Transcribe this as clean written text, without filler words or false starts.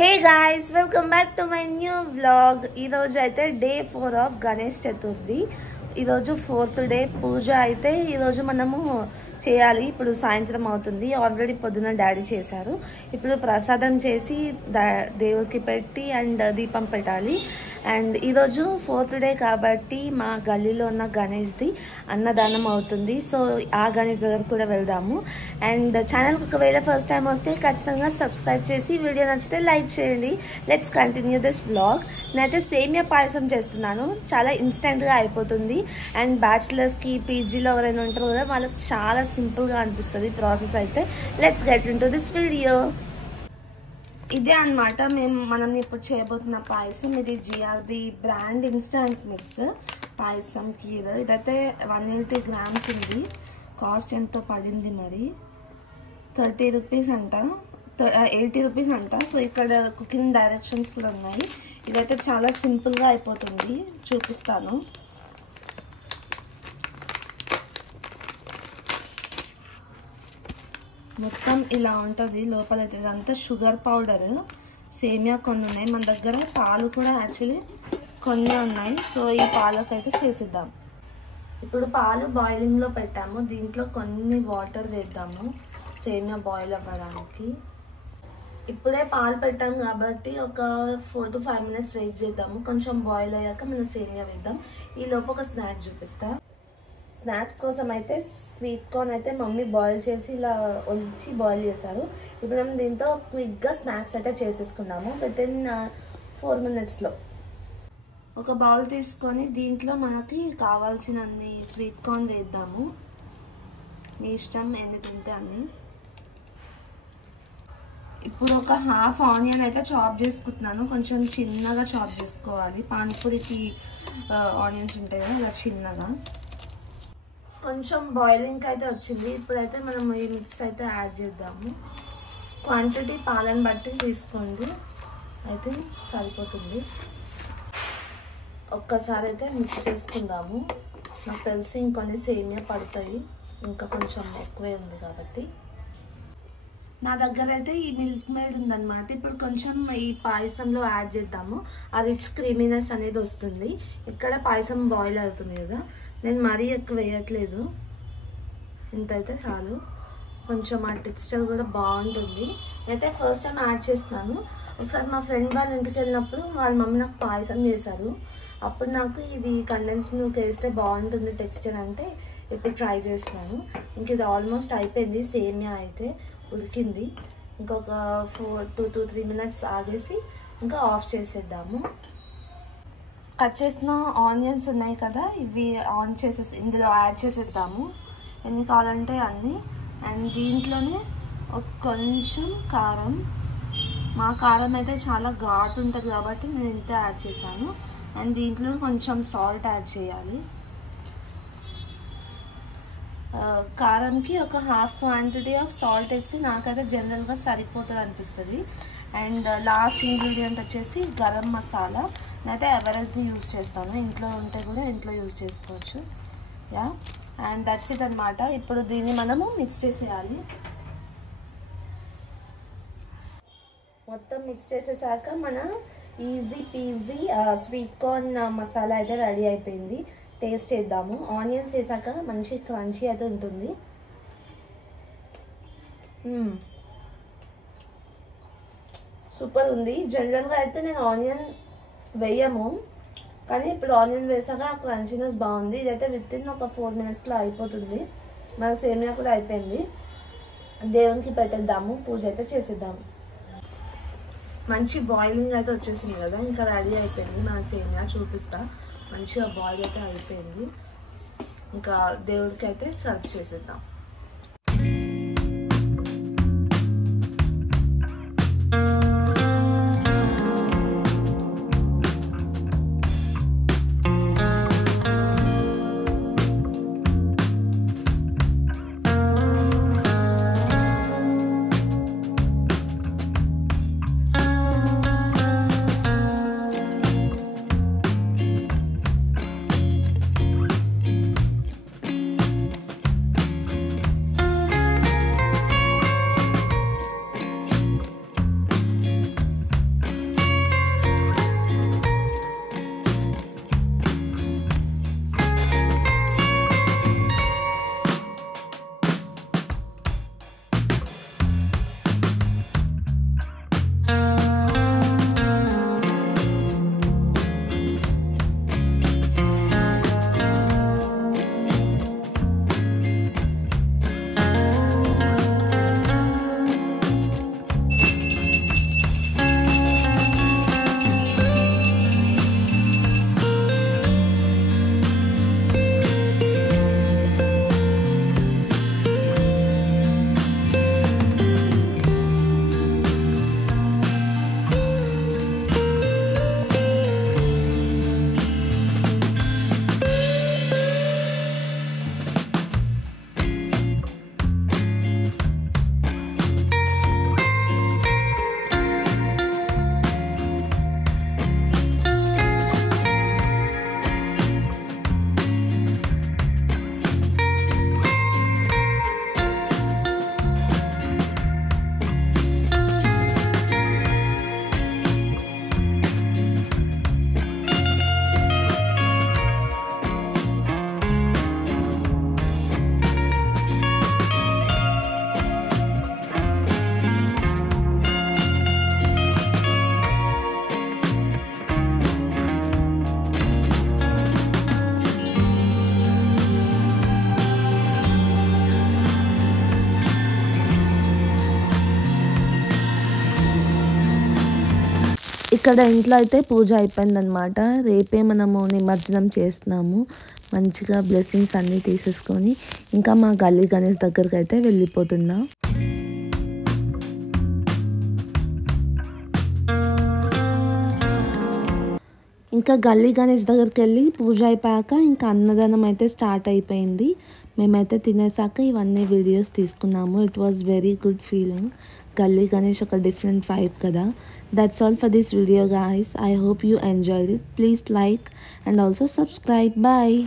Hey guys, welcome back to my new vlog. ఈరోజు అయితే day 4 of Ganesh Chaturthi. ఈరోజు 4th day పూజ అయితే ఈరోజు మనము చేయాలి. ఇప్పుడు సాయంత్రం అవుతుంది. ఆల్రెడీ పొద్దున డాడీ చేశారు. ఇప్పుడు ప్రసాదం చేసి దేవుడికి పెట్టి అండ్ దీపం పెట్టాలి. అండ్ ఈరోజు 4th డే కాబట్టి మా గల్లీలో ఉన్న గణేష్ది అన్నదానం అవుతుంది. సో ఆ గణేష్ దగ్గర కూడా వెళ్దాము. అండ్ ఛానల్కి ఒకవేళ ఫస్ట్ టైం వస్తే ఖచ్చితంగా సబ్స్క్రైబ్ చేసి వీడియో నచ్చితే లైక్ చేయండి. Let's continue this blog. నేనైతే సేమియా పాయసం చేస్తున్నాను. చాలా ఇన్స్టెంట్గా అయిపోతుంది. అండ్ బ్యాచిలర్స్కి పీజీలో ఎవరైనా ఉంటారు కదా, వాళ్ళకి చాలా సింపుల్గా అనిపిస్తుంది ప్రాసెస్ అయితే. Let's get in to this video. ఇదే అనమాట మనం ఇప్పుడు చేయబోతున్న పాయసం. ఇది జిఆర్బి బ్రాండ్ ఇన్స్టంట్ మిక్స్ పాయసం కీర్. ఇదైతే 180 grams ఉంది. కాస్ట్ ఎంతో పడింది మరి 30 రూపీస్ అంట, 80 రూపీస్ అంట. సో ఇక్కడ కుకింగ్ డైరెక్షన్స్ కూడా ఉన్నాయి. ఇదైతే చాలా సింపుల్గా అయిపోతుంది, చూపిస్తాను. మొత్తం ఇలా ఉంటుంది. లోపలైతే ఇదంతా షుగర్ పౌడర్, సేమియా కొన్ని ఉన్నాయి. మన దగ్గర పాలు కూడా యాక్చువల్లీ కొన్ని ఉన్నాయి. సో ఈ పాలకైతే చేసిద్దాం. ఇప్పుడు పాలు బాయిలింగ్లో పెట్టాము. దీంట్లో కొన్ని వాటర్ వేద్దాము సేమియా బాయిల్ అవ్వడానికి. ఇప్పుడే పాలు పెట్టాము కాబట్టి ఒక 4 to 5 minutes వెయిట్ చేద్దాము. కొంచెం బాయిల్ అయ్యాక మనం సేమియా వేద్దాం. ఈ లోపు ఒక స్నాక్ చూపిస్తా. స్నాక్స్ కోసం అయితే స్వీట్ కార్న్ అయితే మమ్మీ బాయిల్ చేసి ఇలా ఒలిచి బాయిల్ చేశారు. ఇప్పుడు మనం దీంతో క్విక్గా స్నాక్స్ అయితే చేసేసుకున్నాము వితిన్ 4 minutesలో. ఒక బౌల్ తీసుకొని దీంట్లో మనకి కావాల్సినన్ని స్వీట్ కార్న్ వేద్దాము. మీ ఇష్టం ఎన్ని తింటే అన్ని. ఇప్పుడు ఒక హాఫ్ ఆనియన్ అయితే చాప్ చేసుకుంటున్నాను. కొంచెం చిన్నగా చాప్ చేసుకోవాలి. పానీపూరికి ఆనియన్స్ ఉంటాయి కదా, ఇలా చిన్నగా. కొంచెం బాయిలింగ్ అయితే వచ్చింది. ఇప్పుడైతే మనం ఈ మిక్స్ అయితే యాడ్ చేద్దాము. క్వాంటిటీ పాలను బట్టి తీసుకోండి, అయితే సరిపోతుంది. ఒక్కసారి అయితే మిక్స్ చేసుకుందాము. నాకు తెలిసి ఇంకొన్ని సేమియా పడతాయి, ఇంకా కొంచెం ఎక్కువే ఉంది కాబట్టి. నా దగ్గర అయితే ఈ మిల్క్ మేడ్ ఉందన్నమాట. ఇప్పుడు కొంచెం ఈ పాయసంలో యాడ్ చేద్దాము. ఆ రిచ్ క్రీమీనెస్ అనేది వస్తుంది. ఇక్కడ పాయసం బాయిల్ అవుతుంది కదా, నేను మరీ ఎక్కువ వేయట్లేదు, ఇంతైతే చాలు. కొంచెం ఆ టెక్స్చర్ కూడా బాగుంటుంది. అయితే ఫస్ట్ టైం యాడ్ చేస్తున్నాను. ఒకసారి మా ఫ్రెండ్ వాళ్ళ ఇంటికి వెళ్ళినప్పుడు వాళ్ళ మమ్మీ నాకు పాయసం చేశారు. అప్పుడు నాకు ఇది కండెన్స్ మిల్క్ వేస్తే బాగుంటుంది టెక్స్చర్ అంటే ఇప్పుడు ట్రై చేస్తున్నాను. ఇంక ఇది ఆల్మోస్ట్ అయిపోయింది. సేమియా అయితే ఉడికింది. ఇంకొక 2 to 3 minutes ఆగేసి ఇంకా ఆఫ్ చేసేద్దాము. కట్ చేసిన ఆనియన్స్ ఉన్నాయి కదా, ఇవి ఇందులో యాడ్ చేసేద్దాము. ఎన్ని కావాలంటే అన్నీ. అండ్ దీంట్లోనే కొంచెం కారం. మా కారం అయితే చాలా ఘాటు ఉంటుంది కాబట్టి నేను ఇంత యాడ్ చేశాను. అండ్ దీంట్లో కొంచెం సాల్ట్ యాడ్ చేయాలి. కారంకి ఒక హాఫ్ క్వాంటిటీ ఆఫ్ సాల్ట్ వేసి నాకైతే జనరల్గా సరిపోతుంది అనిపిస్తుంది. అండ్ లాస్ట్ ఇంగ్రీడియంట్ వచ్చేసి గరం మసాలా. నేనైతే ఎవరెస్ట్ది యూజ్ చేస్తాను. ఇంట్లో ఉంటే కూడా ఇంట్లో యూజ్ చేసుకోవచ్చు. యా, అండ్ దట్స్ ఇట్ అనమాట. ఇప్పుడు దీన్ని మనము మిక్స్ చేసేయాలి. మొత్తం మిక్స్ చేసేసాక మన easy PG sweet corn masala అయితే రెడీ అయిపోయింది. టేస్ట్ చేద్దాము. ఆనియన్స్ వేసాక మంచి క్రంచీ అయితే ఉంటుంది. సూపర్ ఉంది. జనరల్గా అయితే నేను ఆనియన్ వేయము, కానీ ఇప్పుడు ఆనియన్ వేసాక ఆ క్రంచీనెస్ బాగుంది. ఇదైతే వితిన్ ఒక 4 minutesలో అయిపోతుంది. మన సేమియా కూడా అయిపోయింది. దేవునికి పెట్టేద్దాము, పూజ అయితే చేసేద్దాము. మంచి బాయిలింగ్ అయితే వచ్చేసింది కదా, ఇంకా రెడీ అయిపోయింది మన సేమియా. చూపిస్తా. మంచిగా బాయిల్ అయితే అయిపోయింది. ఇంకా దేవుడికి అయితే సర్వ్ చేసేద్దాం. ఇక్కడ ఇంట్లో అయితే పూజ అయిపోయిందనమాట. రేపే మనము నిమజ్జనం చేస్తున్నాము. మంచిగా బ్లెస్సింగ్స్ అన్నీ తీసేసుకొని ఇంకా మా గల్లీ గణేష్ దగ్గరికి అయితే వెళ్ళిపోతున్నా. ఇంకా గల్లీ గణేష్ దగ్గరికి వెళ్ళి పూజ అయిపోయాక ఇంకా అన్నదానం అయితే స్టార్ట్ అయిపోయింది. మేమైతే తినేసాక ఇవన్నీ వీడియోస్ తీసుకున్నాము. It was very good feeling. గల్లీ గణేష్ ఒక డిఫరెంట్ వైబ్ కదా. That's all for this video guys. I hope you enjoyed it. Please like and also subscribe. Bye.